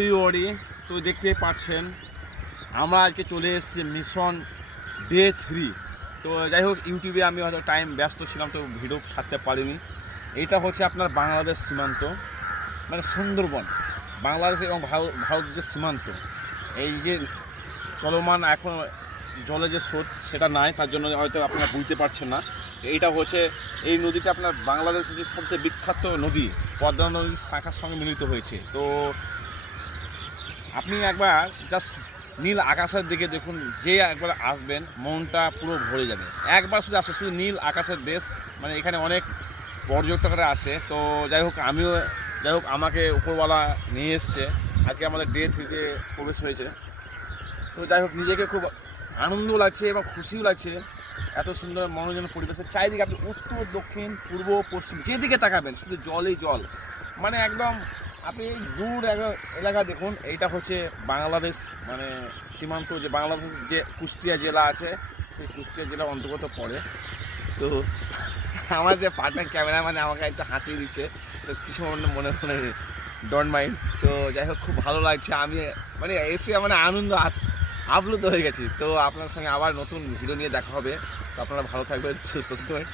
ফেব্রুয়ারি তো দেখতেই পাচ্ছেন আমরা আজকে চলে এসেছি মিশন ডে 3। তো যাই হোক, ইউটিউবে আমি হয়তো টাইম ব্যস্ত ছিলাম, তো ভিডিও ছাড়তে পারিনি। এইটা হচ্ছে আপনার বাংলাদেশ সীমান্ত, মানে সুন্দরবন, বাংলাদেশ এবং ভারতের সীমান্ত। এই যে চলমান এখন জলে যে স্রোত সেটা নাই, তার জন্য হয়তো আপনারা বুঝতে পারছেন না। এইটা হচ্ছে, এই নদীটা আপনার বাংলাদেশের যে সবচেয়ে বিখ্যাত নদী পদ্মা নদীর শাখার সঙ্গে মিলিত হয়েছে। তো আপনি একবার জাস্ট নীল আকাশের দিকে দেখুন, যে একবার আসবেন মনটা পুরো ভরে যাবে। একবার শুধু আসে, শুধু নীল আকাশের দেশ, মানে এখানে অনেক পর্যটকরা আসে। তো যাই হোক, আমাকে উপরওয়ালা নিয়ে এসছে, আজকে আমাদের ডে 3-তে প্রবেশ হয়েছে। তো যাই হোক, নিজেকে খুব আনন্দ লাগছে এবং খুশিও লাগছে। এত সুন্দর মনোরঞ্জন পরিবেশের চারিদিকে আপনি উত্তর দক্ষিণ পূর্ব পশ্চিম যেদিকে তাকাবেন শুধু জলই জল, মানে একদম আপনি দূর এলাকা দেখুন। এইটা হচ্ছে বাংলাদেশ, মানে সীমান্ত, যে বাংলাদেশ যে কুষ্টিয়া জেলা আছে সেই কুষ্টিয়া জেলার অন্তর্গত পড়ে। তো আমার যে পার্টনার ক্যামেরাম্যান আমাকে একটা হাসি দিচ্ছে, তো কিছু মনে মনে ডন্ট মাইন্ড। তো যাই হোক, খুব ভালো লাগছে, আমি মানে এসে মানে আনন্দ আপ্লুত হয়ে গেছি। তো আপনার সঙ্গে আবার নতুন ভিডিও নিয়ে দেখা হবে। তো আপনারা ভালো থাকবেন, সুস্থ থাকবেন।